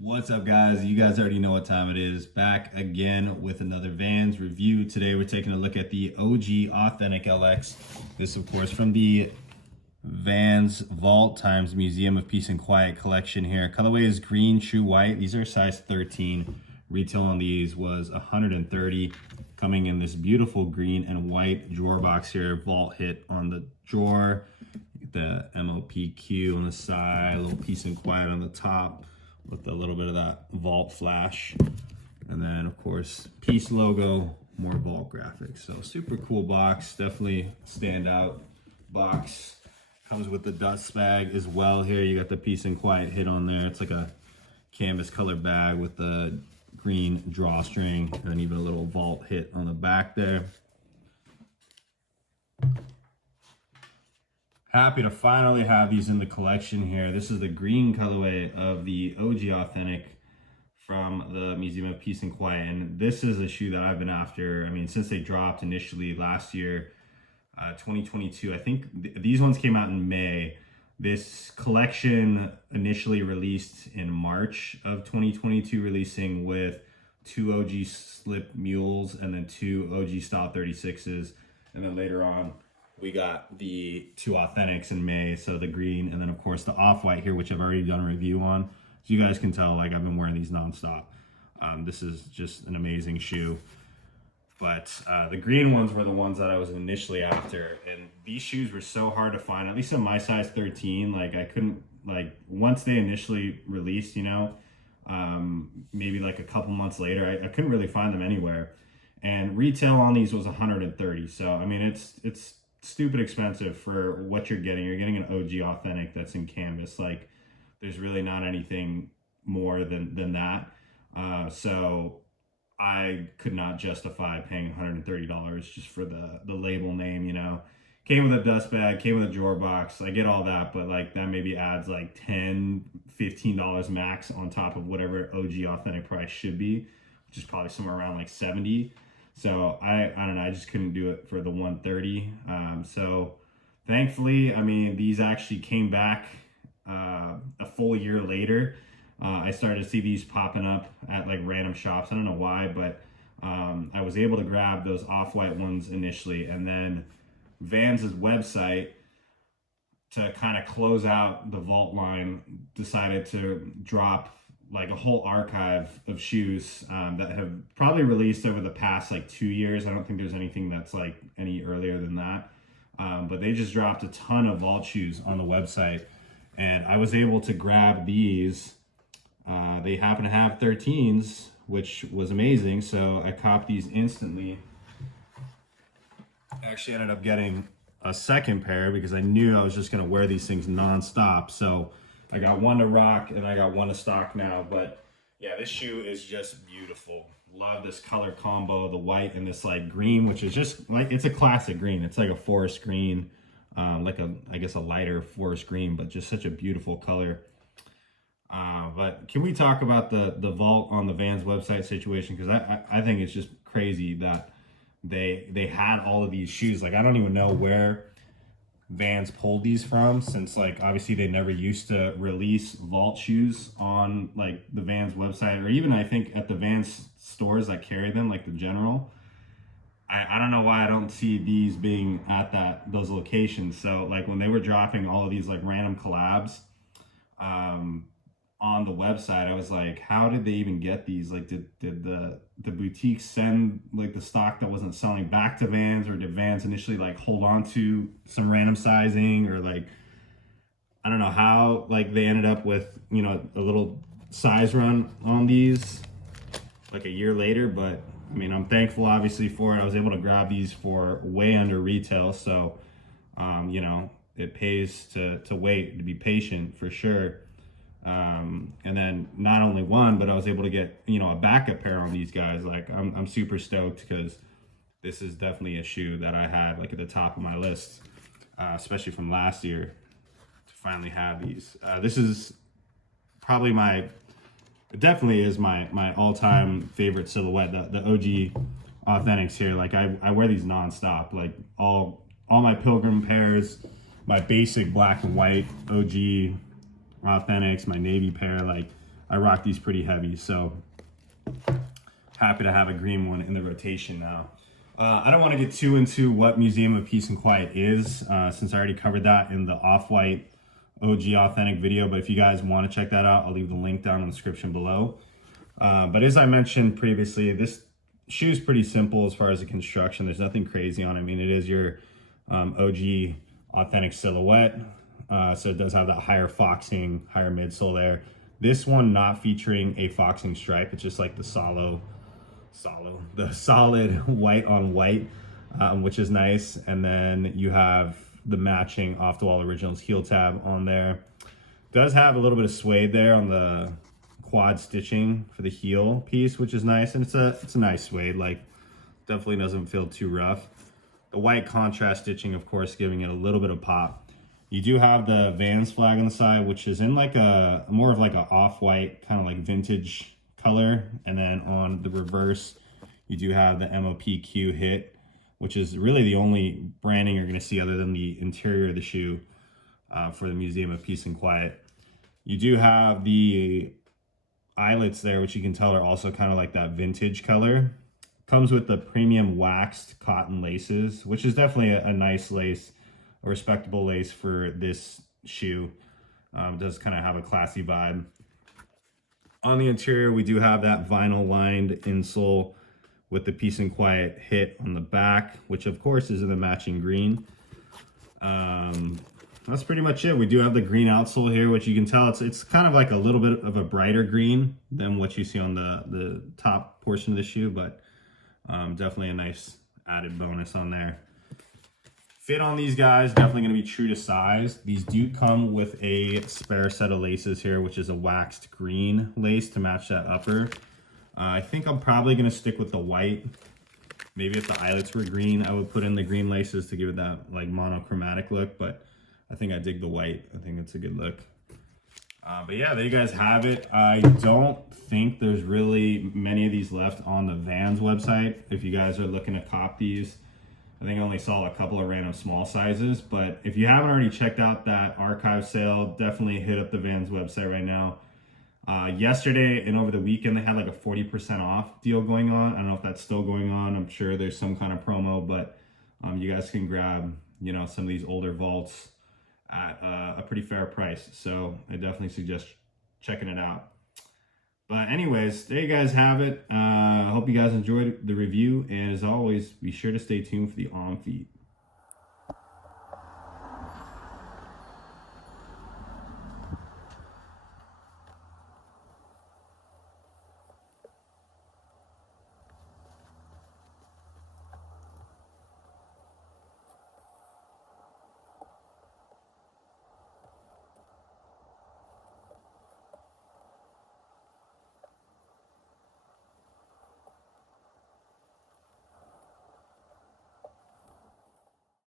What's up, guys? You guys already know what time it is. Back again with another Vans review. Today we're taking a look at the OG Authentic LX. This, of course, from the Vans Vault times Museum of Peace and Quiet collection here. Colorway is green, true white. These are size 13. Retail on these was $130, coming in this beautiful green and white drawer box here. Vault hit on the drawer. The MoPQ on the side, a little Peace and Quiet on the top, with a little bit of that Vault flash. And then, of course, Peace logo, more Vault graphics. So super cool box, definitely standout box. Comes with the dust bag as well here. You got the Peace and Quiet hit on there. It's like a canvas color bag with the green drawstring and then even a little Vault hit on the back there. Happy to finally have these in the collection here. This is the green colorway of the OG Authentic from the Museum of Peace and Quiet. And this is a shoe that I've been after, I mean, since they dropped initially last year, 2022. I think these ones came out in May. This collection initially released in March of 2022, releasing with 2 OG Slip Mules and then 2 OG Style 36s. And then later on, we got the 2 Authentics in May, so the green, and then of course the off-white here, which I've already done a review on. So you guys can tell, like, I've been wearing these nonstop. This is just an amazing shoe. But the green ones were the ones that I was initially after, and these shoes were so hard to find, at least in my size 13. Like, I couldn't, like, once they initially released, you know, maybe like a couple months later, I couldn't really find them anywhere. And retail on these was $130. So I mean, it's stupid expensive for what you're getting. You're getting an OG Authentic that's in canvas. Like, there's really not anything more than that. So I could not justify paying $130 just for the label name, you know. Came with a dust bag, came with a drawer box. I get all that, but like that maybe adds like $10, $15 max on top of whatever OG Authentic price should be, which is probably somewhere around like 70. So I don't know, I just couldn't do it for the 130. So thankfully, I mean, these actually came back a full year later. I started to see these popping up at like random shops. I don't know why, but I was able to grab those off-white ones initially, and then Vans's website, to kind of close out the Vault line, decided to drop like a whole archive of shoes that have probably released over the past like 2 years. I don't think there's anything that's like any earlier than that. But they just dropped a ton of Vault shoes on the website, and I was able to grab these. They happen to have 13s, which was amazing. So I copped these instantly. I actually ended up getting a second pair because I knew I was just gonna wear these things nonstop. So I got one to rock and I got one to stock now. But yeah, this shoe is just beautiful. Love this color combo, the white and this like green, which is just like, it's a classic green. It's like a forest green, like I guess a lighter forest green, but just such a beautiful color. But can we talk about the Vault on the Vans website situation? Because I think it's just crazy that they had all of these shoes. Like, I don't even know where Vans pulled these from, since like obviously they never used to release Vault shoes on like the Vans website, or even I think at the Vans stores that carry them, like the General. I don't know why I don't see these being at those locations. So like when they were dropping all of these like random collabs on the website, I was like, how did they even get these? Like, did the boutiques send like the stock that wasn't selling back to Vans, or did Vans initially like hold on to some random sizing, or like, I don't know how like they ended up with, you know, a little size run on these like a year later. But I mean, I'm thankful obviously for it. I was able to grab these for way under retail. So you know, it pays to wait, to be patient for sure. And then not only one, but I was able to get, you know, a backup pair on these guys. Like, I'm super stoked, because this is definitely a shoe that I had like at the top of my list, especially from last year, to finally have these. This is probably it definitely is my all-time favorite silhouette, the OG Authentics here. Like, I wear these nonstop. Like all my Pilgrim pairs, my basic black and white OG Authentics, my navy pair, like I rock these pretty heavy. So happy to have a green one in the rotation now. I don't want to get too into what Museum of Peace and Quiet is, since I already covered that in the Off-White OG Authentic video. But if you guys want to check that out, I'll leave the link down in the description below. But as I mentioned previously, this shoe is pretty simple as far as the construction. There's nothing crazy on it. I mean, it is your OG Authentic silhouette. So it does have that higher foxing, higher midsole there. This one not featuring a foxing stripe. It's just like the solid white on white, which is nice. And then you have the matching Off the Wall Originals heel tab on there. Does have a little bit of suede there on the quad stitching for the heel piece, which is nice. And it's a nice suede, like definitely doesn't feel too rough. The white contrast stitching, of course, giving it a little bit of pop. You do have the Vans flag on the side, which is in like a more of like a off-white kind of like vintage color. And then on the reverse, you do have the MoPQ hit, which is really the only branding you're going to see other than the interior of the shoe for the Museum of Peace and Quiet. You do have the eyelets there, which you can tell are also kind of like that vintage color. Comes with the premium waxed cotton laces, which is definitely a nice lace, a respectable lace for this shoe. Does kind of have a classy vibe. On the interior, we do have that vinyl lined insole with the Peace and Quiet hit on the back, which of course is in the matching green. That's pretty much it. We do have the green outsole here, which you can tell it's kind of like a little bit of a brighter green than what you see on the top portion of the shoe, but definitely a nice added bonus on there. Fit on these guys, definitely going to be true to size. These do come with a spare set of laces here, which is a waxed green lace to match that upper. I think I'm probably going to stick with the white. Maybe if the eyelets were green, I would put in the green laces to give it that like monochromatic look, but I think I dig the white. I think it's a good look. But yeah, there you guys have it. I don't think there's really many of these left on the Vans website. If you guys are looking to cop these, I think I only saw a couple of random small sizes. But if you haven't already checked out that archive sale, definitely hit up the Vans website right now. Yesterday and over the weekend, they had like a 40% off deal going on. I don't know if that's still going on. I'm sure there's some kind of promo, but you guys can grab, you know, some of these older vaults at a pretty fair price. So I definitely suggest checking it out. But anyways, there you guys have it. I hope you guys enjoyed the review. And as always, be sure to stay tuned for the on feed.